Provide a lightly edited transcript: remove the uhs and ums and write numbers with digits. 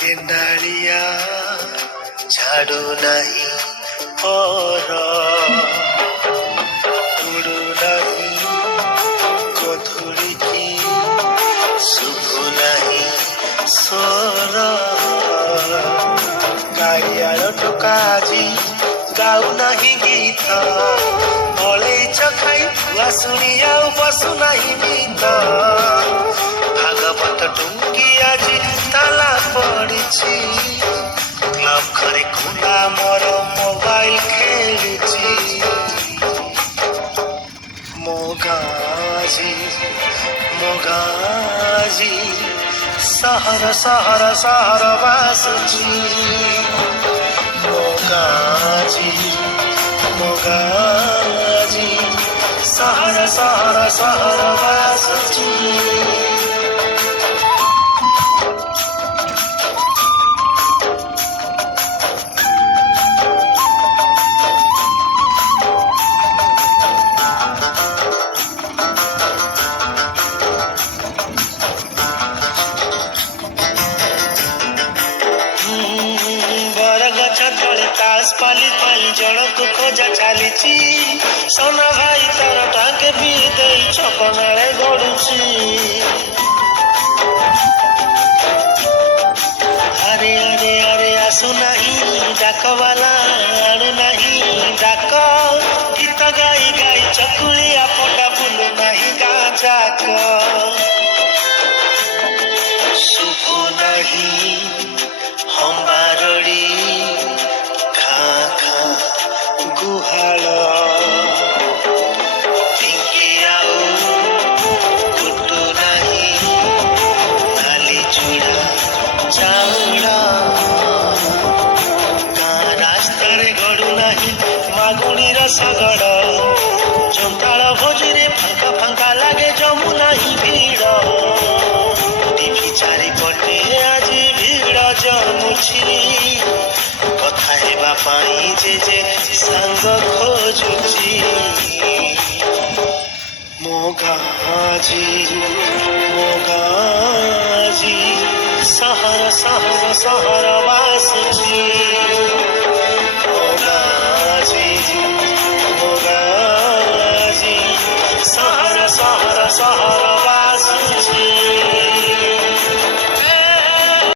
ଗେଣ୍ଡାଳିଆ ଛାଡୁ ନାହିଁ ପର ଉଡୁ ନାହିଁ ଗୋଧୂଳିକି ଶୁଭୁ ନାହିଁ ସ୍ୱର କାଳିଆଳ ଟୋକା ଆଜି ଗାଉ ନାହିଁ ଗୀତ ଅଳେଇଚ ଖାଇ ଭୁଆ ଶୁଣି ଆଉ ବସୁ ନାହିଁ ଗୀତ ଭାଗବତ ଟୁଙ୍ଗି ଆଜି ତାଲା ପଡ଼ିଛି କ୍ଲବ ଘରେ ଖୋଲା ମୋର ମୋବାଇଲ ଖେଳୁଛି ମୋ ଗାଁ ସହର ସହର ସହର ବାସୁଛି ମୋ ଗାଁ ସହର ସହର ସହର ବାସୁଛି तास पाली पाली जणक खोजा चालीची सोना भाई तार टाके पी दे छपनाळे गडुची अरे अरे अरे आसु नाही डाकवाला आणु नाही डाक गीत गाई गाई चकुली आपटा बुलु नाही गाँ जाक सुखु नाही हंबारड़ी गुहाल टिंकी आउ कुटु नाही नाली चूड़ा चाउड़ गाँ रास्ता रे गड़ु नाही मागुणी रसगड़ जंताल भोजी रे फांका फांका लागे जमु नाही भीड़ टीवी चारिपटे आजी भीड़ जमुछि କଥା ହେବା ପାଇଁ ଯେ ସାଙ୍ଗ ଖୋଜୁଛି ମୋ ଗାଁ ସହର ସହର ସହର ବାସୁଛି।